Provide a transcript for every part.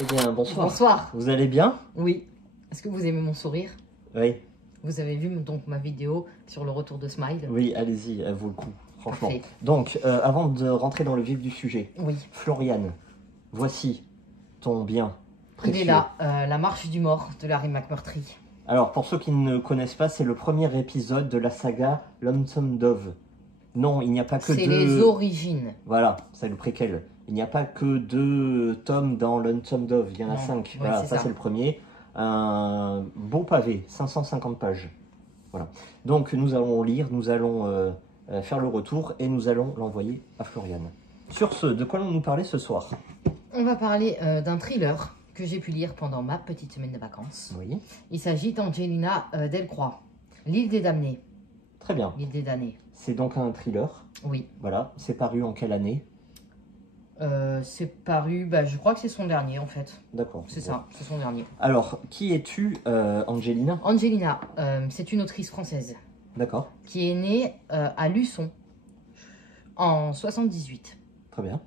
Eh bien, bonsoir. Bonsoir. Vous allez bien? Oui. Est-ce que vous aimez mon sourire? Oui. Vous avez vu donc ma vidéo sur le retour de Smile? Oui, allez-y, elle vaut le coup, franchement. Parfait. Donc, avant de rentrer dans le vif du sujet, Oui. Floriane, voici ton bien précieux. Il est là, la marche du mort de Larry McMurtry. Alors, pour ceux qui ne connaissent pas, c'est le premier épisode de la saga Lonesome Dove. Non, il n'y a pas que deux... C'est les origines. Voilà, c'est le préquel. Il n'y a pas que 2 tomes dans Lonesome Dove, il y en a 5. Ouais, Voilà, ça ça. c'est le premier. Un beau pavé, 550 pages. Voilà. Donc nous allons lire, nous allons faire le retour et nous allons l'envoyer à Floriane. Sur ce, de quoi allons-nous parler ce soir? On va parler d'un thriller que j'ai pu lire pendant ma petite semaine de vacances. Oui. Il s'agit d'Angelina Delcroix, L'île des damnés. Très bien. L'île des damnés. C'est donc un thriller. Oui. Voilà. C'est paru en quelle année? C'est paru, je crois que c'est son dernier en fait. D'accord. C'est ça, c'est son dernier. Alors, qui es-tu, Angelina? Angelina, c'est une autrice française D'accord. qui est née à Luçon en 78. Très bien.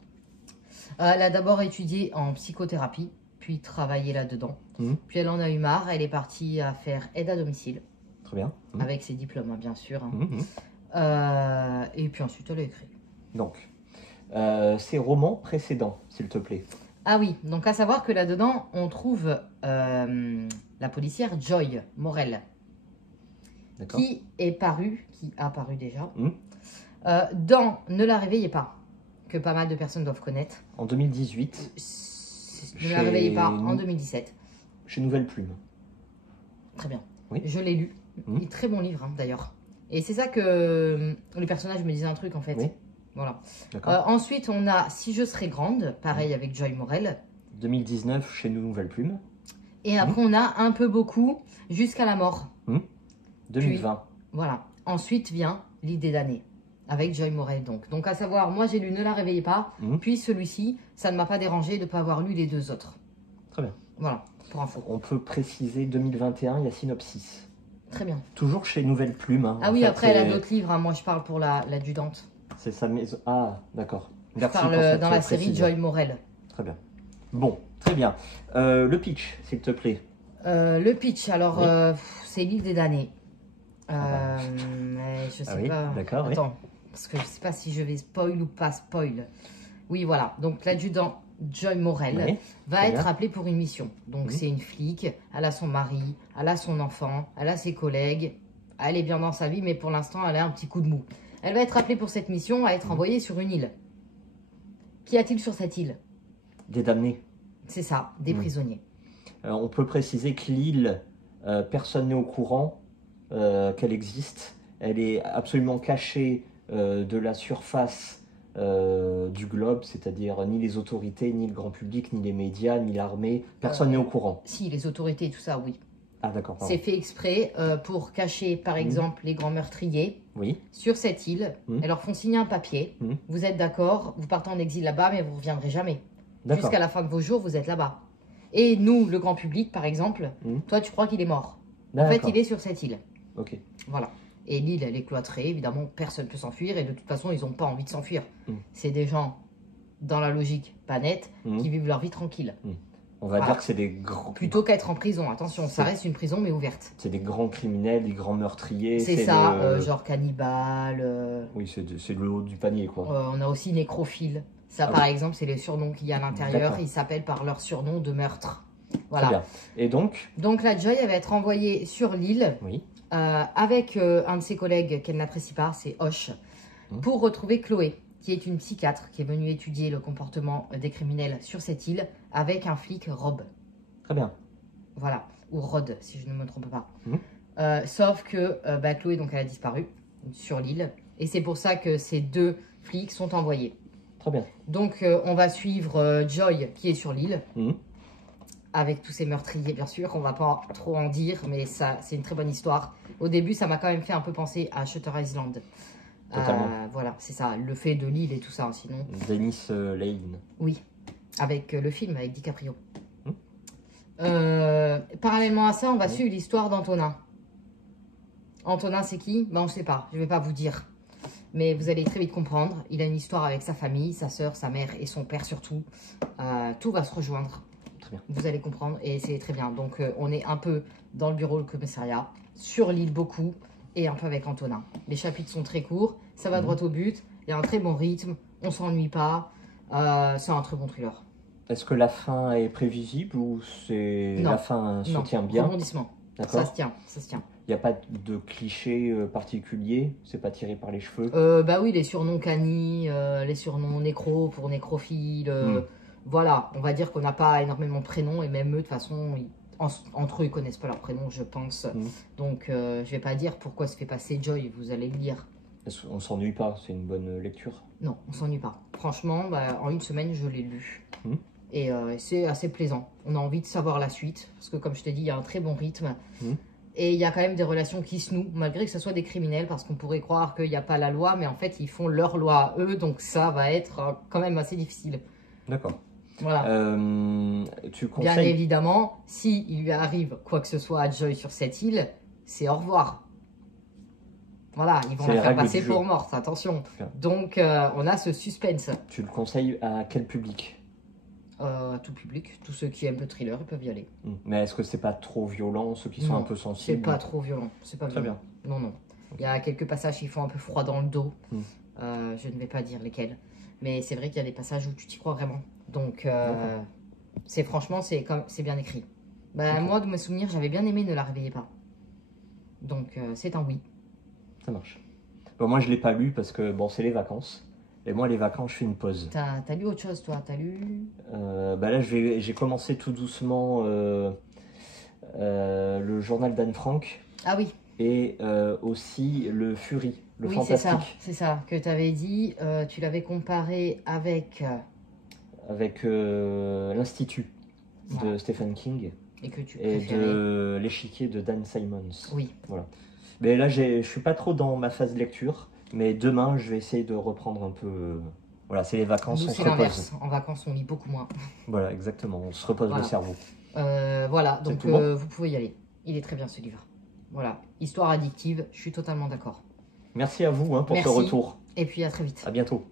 Elle a d'abord étudié en psychothérapie, puis travaillé là-dedans. Puis elle en a eu marre, elle est partie à faire aide à domicile. Très bien. Avec ses diplômes, bien sûr. Et puis ensuite, elle a écrit. Donc, ces romans précédents, s'il te plaît. Ah oui, donc à savoir que là-dedans, on trouve la policière Joy Morel, qui a paru déjà, dans Ne la réveillez pas, que pas mal de personnes doivent connaître. En 2018. Ne la réveillez pas, en 2017. Chez Nouvelle Plume. Très bien. Oui. Je l'ai lu. Très bon livre, d'ailleurs. Et c'est ça que les personnages me disaient un truc, en fait. Oui. Voilà. Ensuite, on a Si je serais grande, pareil avec Joy Morel. 2019 chez Nouvelle Plume. Et après, on a Un peu beaucoup, Jusqu'à la mort. 2020. Puis, voilà. Ensuite vient L'idée d'année, avec Joy Morel. Donc, à savoir, moi, j'ai lu Ne la réveillez pas. Puis celui-ci, ça ne m'a pas dérangé de ne pas avoir lu les deux autres. Très bien. Voilà, pour info. On peut préciser 2021, il y a synopsis. Très bien. Toujours chez Nouvelle Plume. Hein. Ah oui, après, elle a d'autres livres. Hein. Moi, je parle pour l'adjudante. C'est sa maison. Ah, d'accord. Je parle dans la série Joy Morel. Très bien. Bon, très bien. Le pitch, s'il te plaît. Le pitch, alors, c'est L'île des damnés. Mais je sais pas. D'accord. Attends, parce que je sais pas si je vais spoil ou pas spoil. Oui, voilà. Donc, l'adjudant Joy Morel va être appelée pour une mission. Donc, c'est une flic. Elle a son mari, elle a son enfant, elle a ses collègues. Elle est bien dans sa vie, mais pour l'instant, elle a un petit coup de mou. Elle va être appelée pour cette mission, à être envoyée sur une île. Qu'y a-t-il sur cette île? Des damnés. C'est ça, des prisonniers. On peut préciser que l'île, personne n'est au courant qu'elle existe. Elle est absolument cachée de la surface du globe, c'est-à-dire ni les autorités, ni le grand public, ni les médias, ni l'armée. Personne n'est au courant. Si, les autorités et tout ça, oui. Ah d'accord. C'est fait exprès pour cacher, par exemple, les grands meurtriers sur cette île. Elles leur font signer un papier. Vous êtes d'accord, vous partez en exil là-bas, mais vous ne reviendrez jamais. Jusqu'à la fin de vos jours, vous êtes là-bas. Et nous, le grand public, par exemple, toi, tu crois qu'il est mort. En fait, il est sur cette île. Ok. Voilà. Et l'île, elle est cloîtrée. Évidemment, personne ne peut s'enfuir. Et de toute façon, ils n'ont pas envie de s'enfuir. C'est des gens, dans la logique pas nette, qui vivent leur vie tranquille. On va dire que c'est des grands... Plutôt qu'être en prison. Attention, ça reste une prison, mais ouverte. C'est des grands criminels, des grands meurtriers. C'est ça, genre cannibale. Oui, c'est le haut du panier, quoi. On a aussi nécrophile. Ça, par exemple, c'est les surnoms qu'il y a à l'intérieur. Ils s'appellent par leur surnom de meurtre. Voilà. Très bien. Et donc la Joy, elle va être envoyée sur l'île avec un de ses collègues qu'elle n'apprécie pas, c'est Hoche, pour retrouver Chloé, qui est une psychiatre qui est venue étudier le comportement des criminels sur cette île avec un flic Rob. Très bien. Voilà. Ou Rod, si je ne me trompe pas. Sauf que Chloé, donc, elle a disparu sur l'île. Et c'est pour ça que ces deux flics sont envoyés. Très bien. Donc, on va suivre Joy, qui est sur l'île. Avec tous ces meurtriers, bien sûr. On va pas trop en dire, mais ça, c'est une très bonne histoire. Au début, ça m'a quand même fait un peu penser à Shutter Island. Voilà, c'est ça. Le fait de l'île et tout ça, sinon. Dennis Lane. Oui, avec le film, avec DiCaprio. Parallèlement à ça, on va suivre l'histoire d'Antonin. Antonin, c'est qui? On ne sait pas. Je ne vais pas vous dire. Mais vous allez très vite comprendre. Il a une histoire avec sa famille, sa sœur, sa mère et son père surtout. Tout va se rejoindre. Très bien. Vous allez comprendre et c'est très bien. Donc, on est un peu dans le bureau, le commissariat, sur l'île beaucoup et un peu avec Antonin. Les chapitres sont très courts, ça va droit au but, il y a un très bon rythme, on s'ennuie pas, c'est un très bon thriller. Est-ce que la fin est prévisible ou la fin se tient bien? Rebondissement. Ça se tient, ça se tient. Il n'y a pas de cliché particulier? C'est pas tiré par les cheveux? Bah oui, les surnoms Cani, les surnoms Nécro pour nécrophile. Voilà, on va dire qu'on n'a pas énormément de prénoms et même eux, de toute façon, entre eux, ils connaissent pas leurs prénoms, je pense. Donc, je vais pas dire pourquoi se fait passer Joy, vous allez le lire. On s'ennuie pas? C'est une bonne lecture? Non, on s'ennuie pas. Franchement, bah, en une semaine, je l'ai lu. Et c'est assez plaisant. On a envie de savoir la suite, parce que comme je t'ai dit, il y a un très bon rythme. Et il y a quand même des relations qui se nouent, malgré que ce soit des criminels, parce qu'on pourrait croire qu'il n'y a pas la loi, mais en fait, ils font leur loi à eux, donc ça va être quand même assez difficile. D'accord. Voilà. Tu conseilles... Bien évidemment, s'il lui arrive quoi que ce soit à Joy sur cette île, c'est au revoir. Voilà, ils vont la faire passer pour morte, attention. Donc, on a ce suspense. Tu le conseilles à quel public? À tout public, tous ceux qui aiment le thriller, ils peuvent y aller. Mais est-ce que c'est pas trop violent, ceux qui sont un peu sensibles? C'est pas trop violent, c'est pas très violent. Bien. Non, non. Il y a quelques passages qui font un peu froid dans le dos. Je ne vais pas dire lesquels. Mais c'est vrai qu'il y a des passages où tu t'y crois vraiment. Donc, franchement, c'est bien écrit. Bah, moi, de mes souvenirs, j'avais bien aimé Ne la réveillez pas. Donc, c'est un oui. Ça marche. Bon, moi, je l'ai pas lu parce que, bon, c'est les vacances. Et moi, les vacances, je fais une pause. T'as lu autre chose, toi? T'as lu... Bah là, j'ai commencé tout doucement le journal d'Anne Frank. Ah oui. Et aussi le Fury, le Fantastique. Oui, c'est ça que tu avais dit. Tu l'avais comparé avec... Avec l'Institut de Stephen King. Et que tu préférais. Et de L'échiquier de Dan Simmons. Oui. Voilà. Mais là, je suis pas trop dans ma phase de lecture. Mais demain, je vais essayer de reprendre un peu... Voilà, c'est les vacances, on se repose. En vacances, on lit beaucoup moins. Voilà, exactement. On se repose le cerveau. Voilà, donc vous pouvez y aller. Il est très bien ce livre. Voilà, histoire addictive, je suis totalement d'accord. Merci à vous pour ce retour. Et puis à très vite. À bientôt.